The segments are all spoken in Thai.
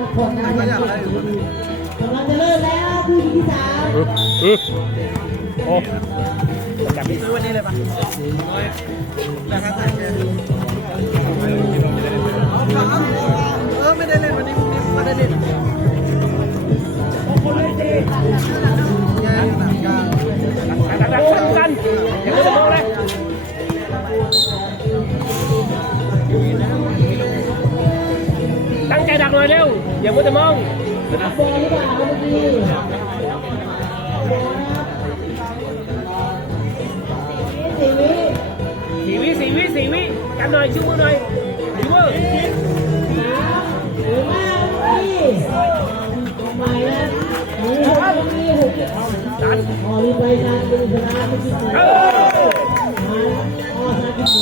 ทุกคนนะกำลังจะเริ่มแล้วผู้หญิงที่สามอึ๊บอึ๊บโอ้จับดิซื้อวันนี้เลยปะราคาต่างกันเออไม่ได้เล่นวันนี้พรุ่งนี้ไม่ได้เล่นแย่หนักกลางดันดันดันดันอย่าพูดจะมองเลยตั้งใจดักหน่อยเร็ว อย่าพูดจะมองบอลหรือเปล่าเมื่อกี้สี่วิสี่วิสี่วิสี่วิกันหน่อยชูมือหน่อยชูมือห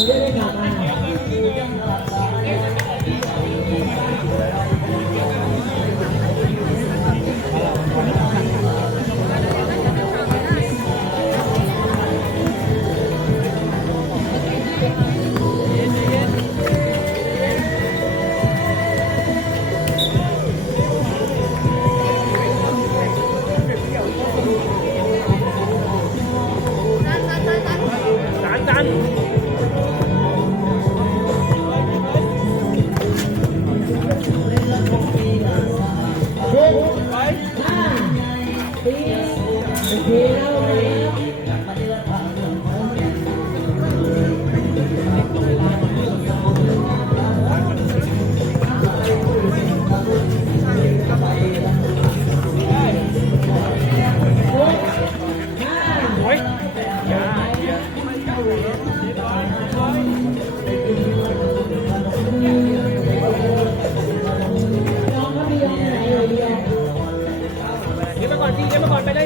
รือ ¡Vamos, vamos,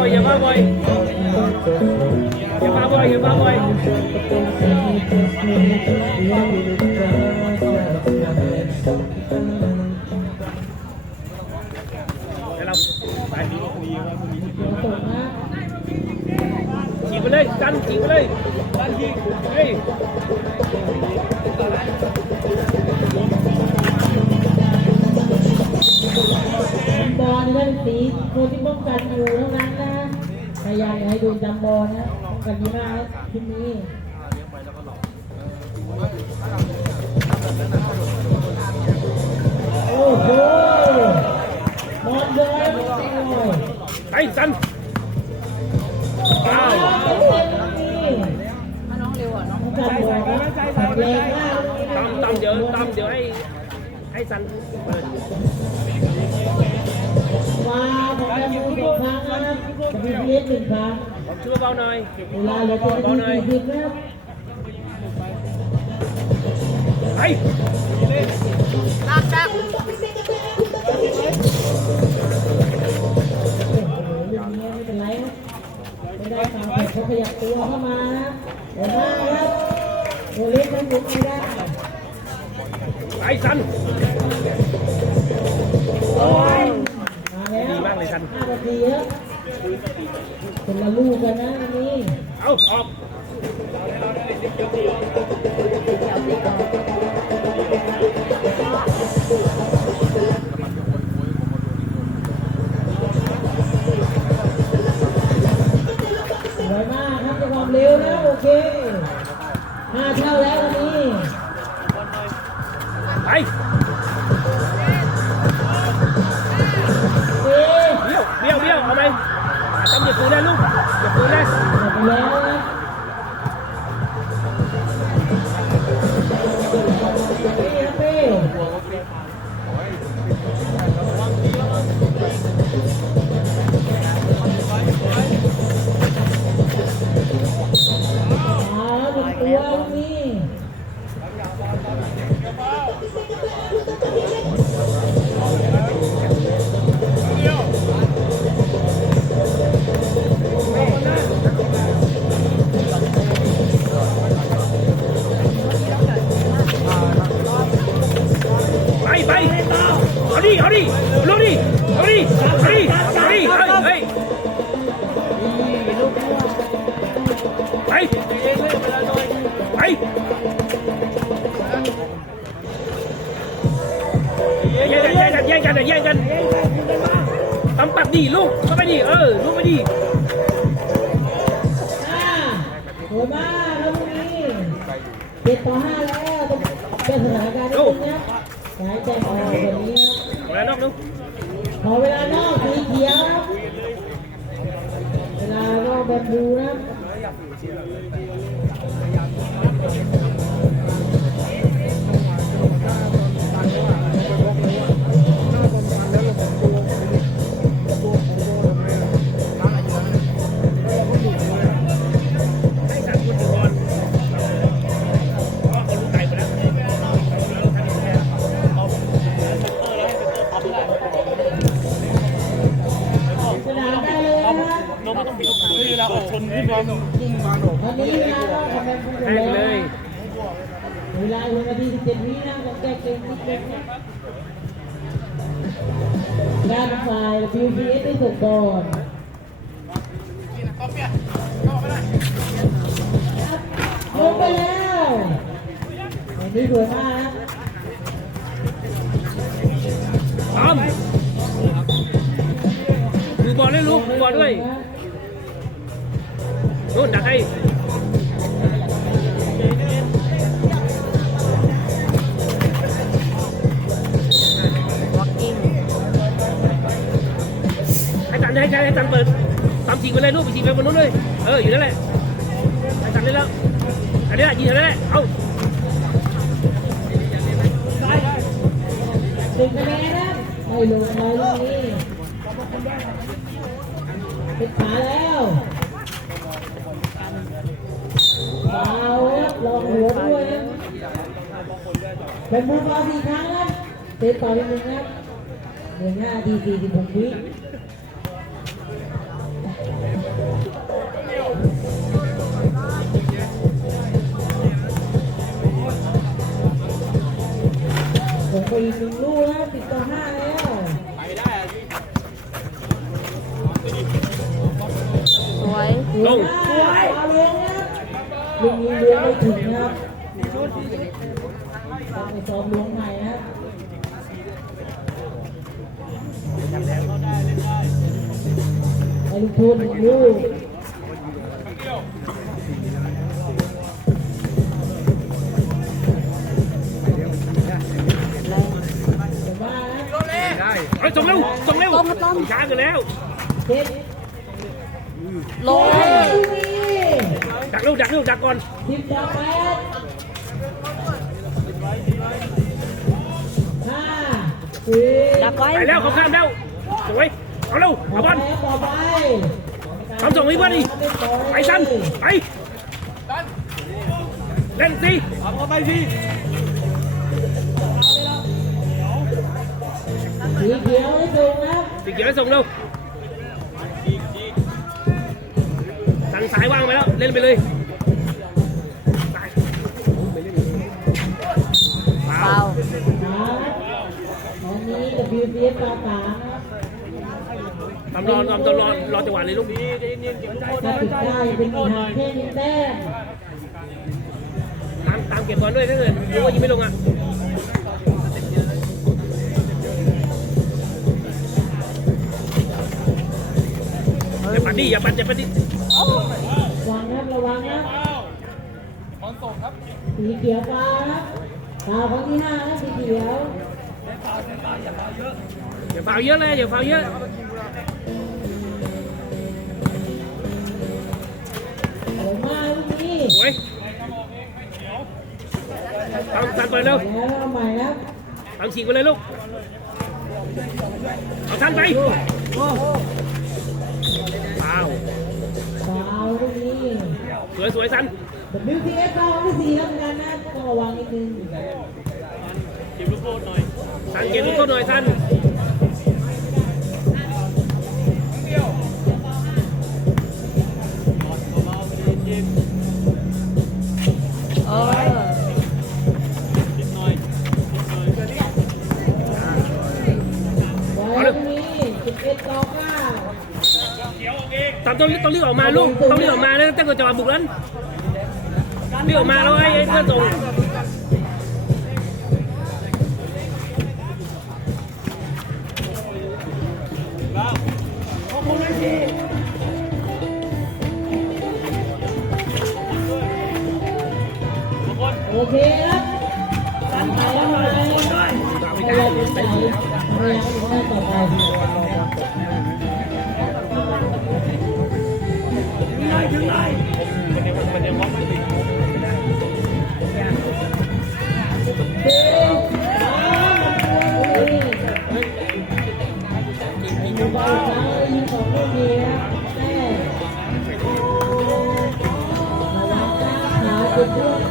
มาบ่อยอย่ามาบ่อยอย่ามาบ่อ ยอย่ามาบ่อยอย่ามาบ่อยเดี๋ยวเราไปขี่ไปเลยกันขี่ไปเลยกันขี่เฮ้ยบอลนี่เป็นสีคนที่ป้องกันอยู่เท่านั้นนะพยายามอย่าให้โดนจำบอลนะป้องกันดีมากนะทีมนี้โอ้โหบอลเดินโอ้ยไปกันอ้าวน้องเร็วอะน้องจับหัวนะตัดแรงมากตามตามเดี๋ยวตามเดี๋ยวให้ให้สันเปิด มาผมจะมือสองครั้งนะจะมีเพียหนึ่งครั้งผมช่วยเบาหน่อยเวลาเหลือจะนาทีสี่สิบนะครับไปอย่างนี้ไม่เป็นไรนะไม่ได้ตามแต่เขาขยับตัวเข้ามานะเดี๋ยวมาครับโอเล็กนั้นหยุดไม่ได้ไปสัน มาแล้วดีมากเลยท่านห้านาทีครับคนละลูกกันนะอันนี้ เอาออก ทำเแบบดูนะ ด้านฝ่าย PPS ได้ส่งบอลลงไปแล้วอันนี้สวยมากนะพร้อมดูบอลได้ลูกดูบอลด้วยนู่นดักให้ ให้ตันให้ตันให้ตันเปิดตามจริงไปเลยลูกไปจริงไปบนนู้นเลย เอออยู่นั่นแหละให้ตันได้แล้วอันนี้แหละยิงอันนี้แหละเอ้าหนึ่งคะแนนนะไม่ลงเลยลูกนี้ปิดขาแล้วเบาลองหัวด้วยนะเป็นมือบอลสี่ครั้งครับเตะต่อไปหนึ่งครับหนึ่งห้าทีสี่สิบหกวิ อีกหนึ่งลูกแล้วติดต่อห้าแล้วสวยลงสวยเอาลงนะลุงนี้เลี้ยงไม่ถึงนะครับต้องไปซ้อมล้วงใหม่นะไอ้ลูกทุนลูก เฮ้ยส่งเร็วส่งเร็วช้าเกินแล้วเจ็ดลงเฮ้ยลูกนี้ดักเร็วดักเร็วดักก่อนสิบต่อแปดห้าสี่ดักไว้ไปแล้วเขาข้ามแล้วสวยเอาเร็วเอาบอลต่อไปทำส่งให้เพื่อนดิไปสั้นไปเล่นสิเอาไปสิ สีเขียวให้ส่งนะสีเขียวให้ส่งเร็วสั่งสายว่างไปแล้ว เล่นไปเลยไปเปล่าตอนนี้ WCS ปาตานะครับตำรอตำตำรอรอจังหวะเลยลูกถ้าติดได้เป็นทางแค่นี้แต้มตามตามเก็บบอลด้วยถ้าเกิดรู้ว่ายิงไม่ลงอะ ปัดดิอย่าปัดอย่าปันดดิวางครับระวังครับบอลสีเขียวฟ้าครับตาของที่ห้าครับสีเขียวอย่าฟาวเยอะเลยอย่าฟาวเยอะสวยมาลูกนี้สวยตามตามเปิดเร็วแล้วเอาใหม่ครับตามฉีกไปเลยลูกเอาทันไปฟาวฟาวลูกนี้สวยสวยทัน WPS ฟาวที่สี่แล้วเหมือนกันนะต้องระวังนิดนึงทันเกมลูกโทษหน่อยทันามต้องต้องรีบออกมาลูกต้องรีบออกมานะตั้งแต่จังหวะบุกนั้นรีบออกมาแล้วไอ้ไอ้เพื่อนส่งโอเคครับตันไปแล้วมาเลยพยายไปพยายามไปต่อไป ขา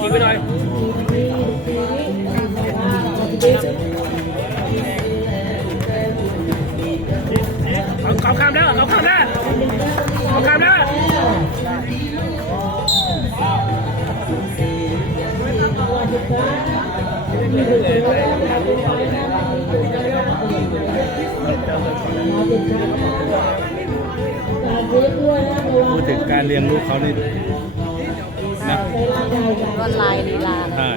เออยิงไปหน่อยทีนี้ทีนี้ว่าปเขาเขาข้ามแล้วเขาข้ามแล้วเขาข้ามแล้วตัวสุดท้ายมีสุดท้ายการเจุดนะครับมาติดกันนะการเรียงด้วยนะระวังพูดถึงการเลี้ยงลูกเขานี่ นะไปร่างกายกันลวดลายลีลาใช่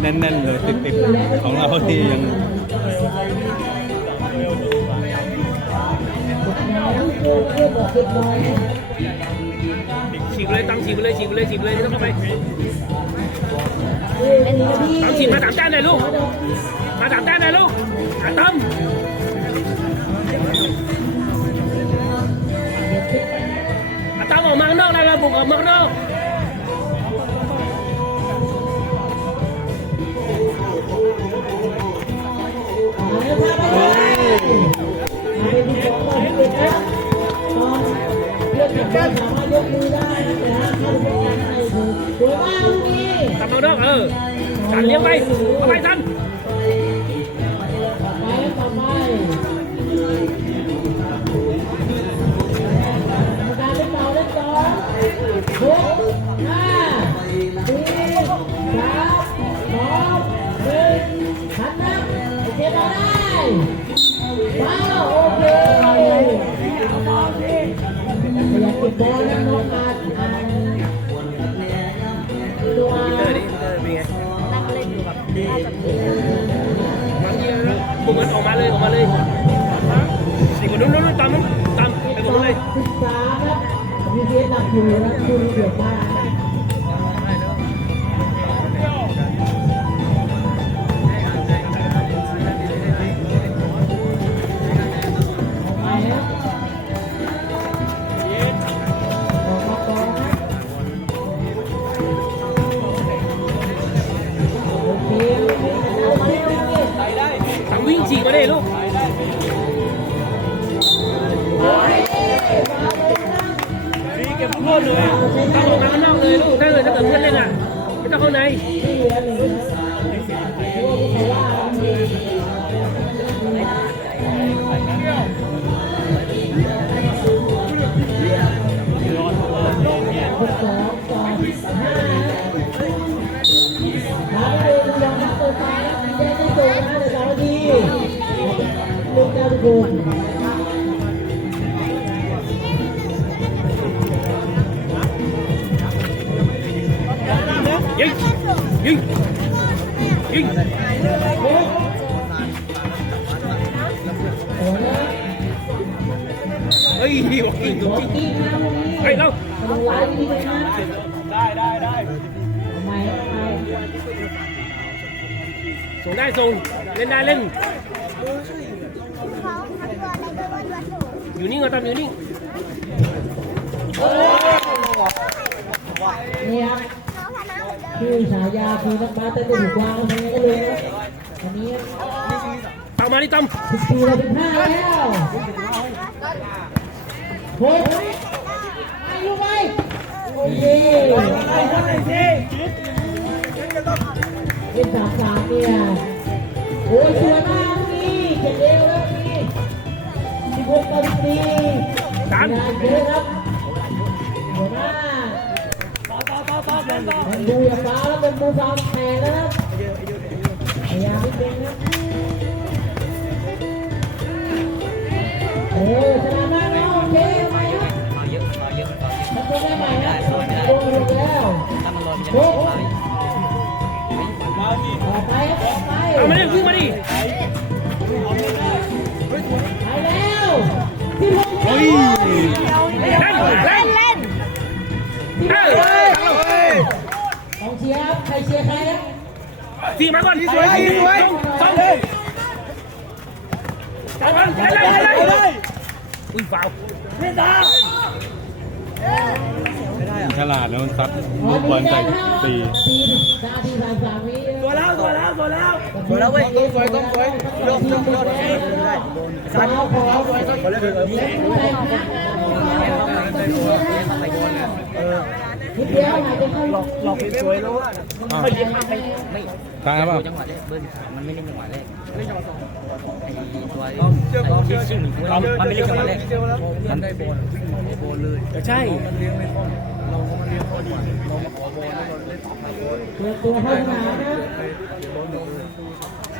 แน่นๆเลยติดๆของเราที่ยังฉีกไปเลยตั้งฉีกไปเลยฉีกไปเลยฉีกไปเลยไม่ต้องเข้าไปตั้งฉีกมาสามแต้มเลยลูกมาสามแต้มเลยลูกอาตั้มอาตั้มออกมาข้างนอกเลยเราบุกออกมาข้างนอก กลับมาข้างนอกเออสันเลี้ยงไปเอาไปสัน ได้ส่งเล่นได้เล่น อยู่นิ่งก็ทำอยู่นิ่งนี่ครับชื่อฉายาคือนักบาสแต่ถูกวางมาก็เลยนะวันนี้เอามาดิตั้มสิบสี่เราเป็นห้าแล้วหกอายุไปโอ้ยเล่นสามสามเนี่ยโอ้ยสวยมากนี่เจ็ดเอวแล้วนี่สิบหกต่อสิบสี่สามงานเยอะครับหัวหน้ามันดูอย่าฟ้าแล้วมันดูฟาวแข่แล้วนะ สี่มาก่อนสวยสวยส่งเลยจับมันไปเลยไปเลยอุ้ยฟาวฉลาดแล้วมันซัดลูกบอลใส่ตีสี่สามทีสามสามวิตัวแล้วตัวแล้วตัวแล้วสวยแล้วเว้ยต้องสวยต้องสวยยกยกยกสาวของสวยต้องสวยเลยแต่ง นะนิดเดียวอาจจะเข้าหลอกหลอกสวยแล้วว่าอ้าวตายเปล่าจังหวะแรกเบิ้ลสามมันไม่เล่นจังหวะแรกเล่นจังหวะสองไอ้ตัวไอ้ที่ชื่อหนึ่งมันมันไม่เล่นจังหวะแรกมันได้บอลวิ่งหนีบอลเลยใช่มันเลี้ยงไม่ป้องเราก็มาเลี้ยงพอดีเรามาขอบอลแล้วเราเล่นออกมาบอลเปิดตัวเข้าสนามนะ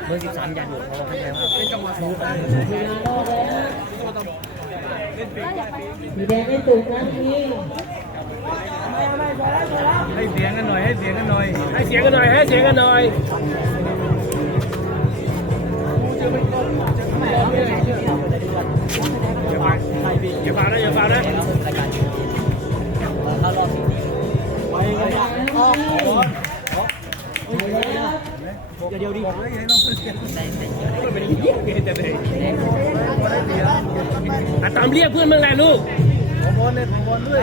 เบอร์สิบสามยันอยู่เขาบอกให้แล้วเล่นจังหวะสูงไปเวลารอบแล้วสีแดงไม่ตุกนะทีนี้ ให้เสียงกันหน่อย ให้เสียงกันหน่อย ให้เสียงกันหน่อย ให้เสียงกันหน่อยอย่าฟาวอย่าฟาวนะอย่าฟาวนะรายกาเข้ารอบสี่ทีไปกันออกไปแล้เดี๋ยวดีอะตามเรียกเพื่อนเมื่อไหร่ลูกบอลเล่นขอบอลด้วย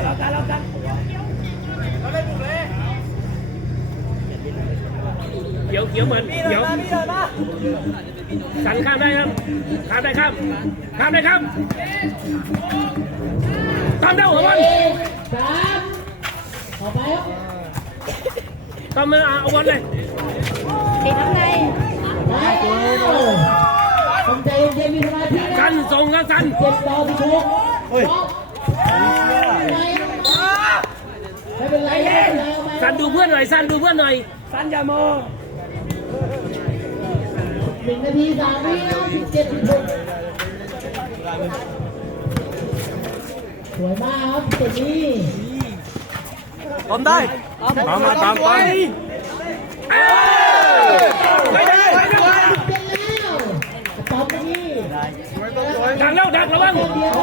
เขียวเขียวเหมือนเขียวสั่นข้ามได้ครับข้ามได้ข้ามข้ามได้ข้ามข้ามได้หัวบอลสามต่อไปครับข้ามมาเอาบอลเลยติดข้างในไปต้องใจเย็นมีสมาธิสันะนส่งครับสันเจ็ดต่อสิบหกไม่เป็นไรไม่เป็นไรเอาไปสันดูเพื่อนหน่อยสันดูเพื่อนหน่อยหนึ่ามอง นาทีสามวินะสิบเจ็ดสิบหกสวยมากครับเจ็ดนี้ทำได้ตามมาตามไปไม่ได้เป็นแล้วตอบไปนี่ดักแล้วดักระวังเดียว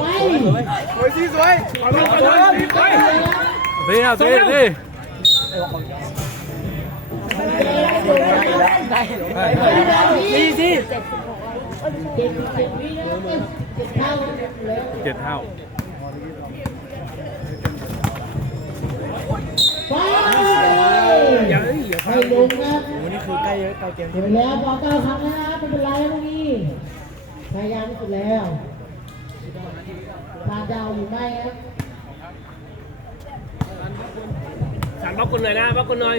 ไปสวยสิสวยเอาลงเอาลงไปดีนะดีดี ดีสิเจ็ดเท่าไปอย่าอย่าให้ลงนะวันนี้คือใกล้เยอะเก่าเกมเดี๋ยวแล้วพอเก้าครั้งนะครับไม่เป็นไรแล้วนี่พยายามสุดแล้วทานจะเอาหรือไม่ครับสั่งบล็อกคนหน่อยนะบล็อกคนหน่อย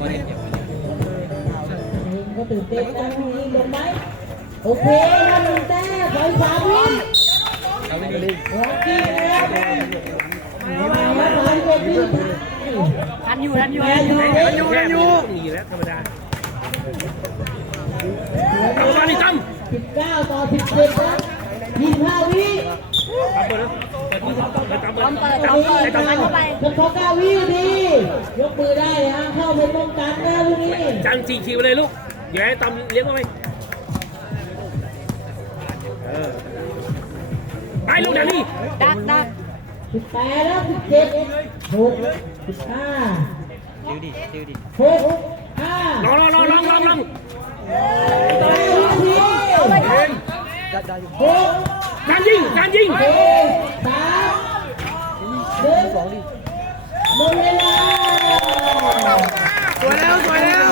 ก็เล่นเก็บเองก็ตื่นเต้นนะลูกนี้ลงไหมโอเคนะหนึ่งแต้มถอยสามวิเราไม่ได้โอเคนะครับมาถอยเป็นวิทันอยู่ทันอยู่แมนยูแค่อยู่แค่อยู่มีอยู่แล้วธรรมดาทำมาดิตั้มสิบเก้าต่อสิบเจ็ดครับ ยี่สิบห้าวิตั้มเปิดเปิดเปิดเปิดตั้มเปิดต้อมเปิดตั้ต้มอมเปิดตั้มทันเข้าไปแล้วพอเก้าวิดียกมือได้ฮะเข้าไปป้องกันนะลูกนี้จันสี่คิวเลยลูกอย่าให้ตั้มเลี้ยงเข้าไปไปลูกเดี๋ยวนี้ดักดักสิบแปดแล้วสิบเจ็ดหกสิบห้าดิวดิดิวดิหกห้าลองลองลองลองลองลองแปดวิธีหก การยิงการยิงสามหนึ่งหมดเวลาสวยแล้วสวยแล้ว